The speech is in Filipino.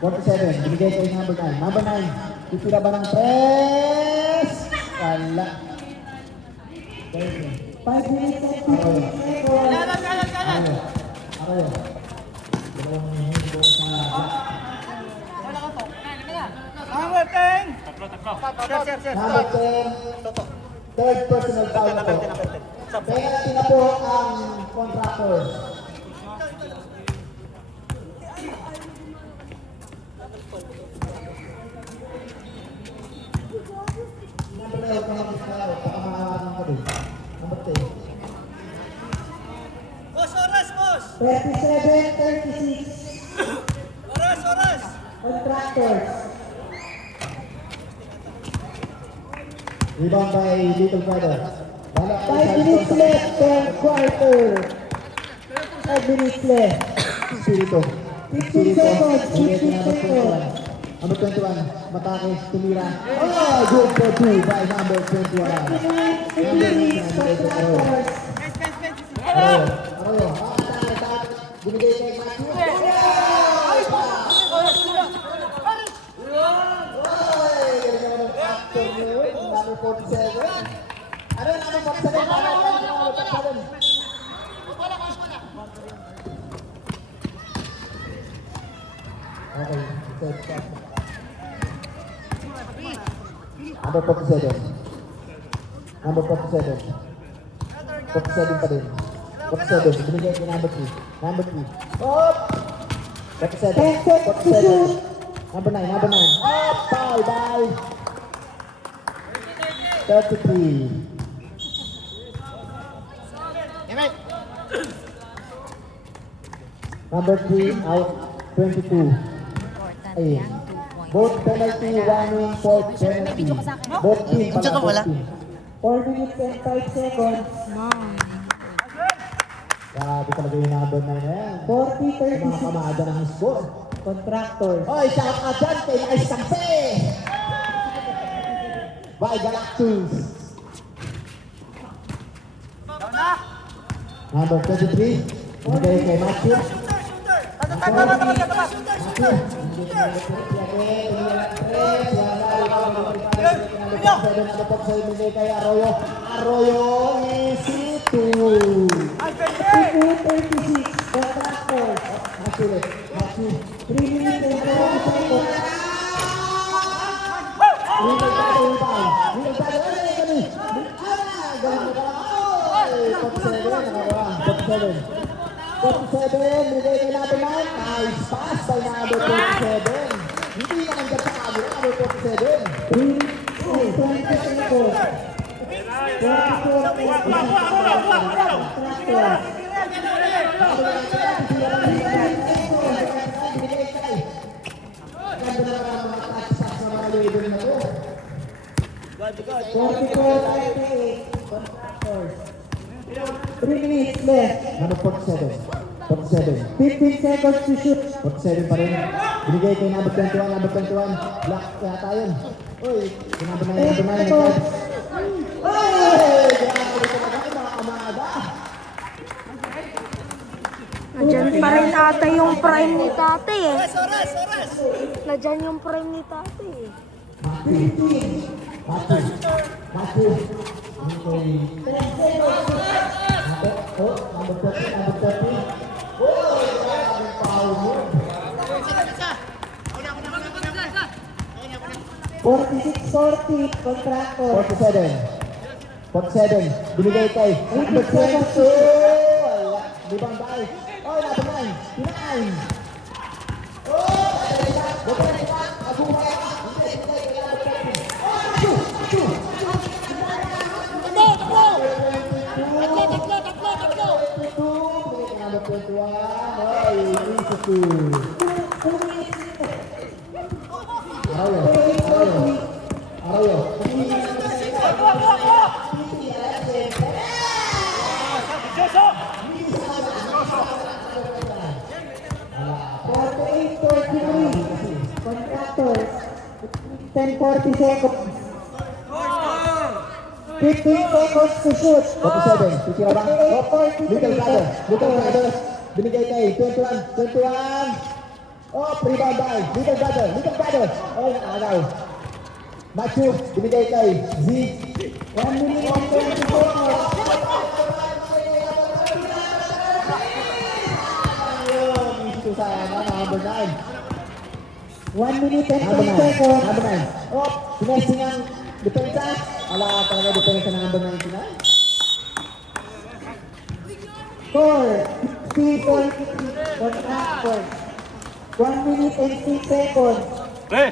47, binigay kay number 9. Number 9, titira ba ng press? Wala. 5 minutes and 15 seconds. Arayo. Dalawang hinggo sa... Number 10. Number 10, third personal foul po. Penalty na po ang contractors. Number 11, pakamahawakan ka din. Number 10. Boss, oras, boss. 37-36. Oras. Contractors. Rebound by Little Brother. 5 minutes left, third quarter. 5 minutes left. Spirito. 15 seconds, 15 seconds. Number 21, Matake, tumira. Oh, good for 2 by number 21. Contractors. Arroyo. Binigay kay Matthew. Number 47. Ano yung number 47? Okay, set. Number 47. Number 47. 47 pa din. 47. Binigay kay number 3. Number 3. Up! 47. 47. Number 9. Number 9. Up! Bye! 33. Number 3 out. 22. Ayun. Both penalty, 1 win, 4 penalty. Both team pala, both team. 4 minutes and 5 seconds. Grabe talaga yung number 9 na yan. 40-36. Mga kamada ng score. Contractors. Hoy, shout out dyan kay Nice Sampe! By Galactus. Number 23. Binigay kay Matthew. Arroyo, easy 2. 52-36. Contractors. Matthew. 3 minutes and 40 seconds. Binigay kay number 9. Nice pass by number 47. Hindi na nandiyan sa camera, number 47. 3 minutes and 20 seconds. 44-36. Contractors. 3 minutes left. Number 47. 47. 15 seconds to shoot. 47 pa rin. Binigay kay number 21. Number 21. Black yata yun. Uy, kay number 9. Number 9. Uy! Grabe talaga yung mga kamada. Nandiyan pa rin ata yung prime ni tate eh. Oras. Nandiyan yung prime ni tate eh. Matthew. Okay. Number 30. Number 30. Oh, grabe foul mo. 46-40. Contractors. 47. Binigay kay number 22. Wala. Libang dahil. Oh, number 9. 9. Oh, number 21. Oh, easy 2. Arroyo. Contractors. 10-40 seconds. 15 seconds to shoot. 47. Titira ba? Little brother. Binigay kay 21. Oh, rebound by little brother. Oh, agaw. Matthew, binigay kay Z. 1 minute and 20 seconds. Ayun, issue sa number 9. 1 minute and Number 10 9. seconds. Number 9. Oh, sinesting ang depensa. Ala talaga depensa ng number 99. Score 3-43 contractor. 1 minute and 6 seconds. Pre.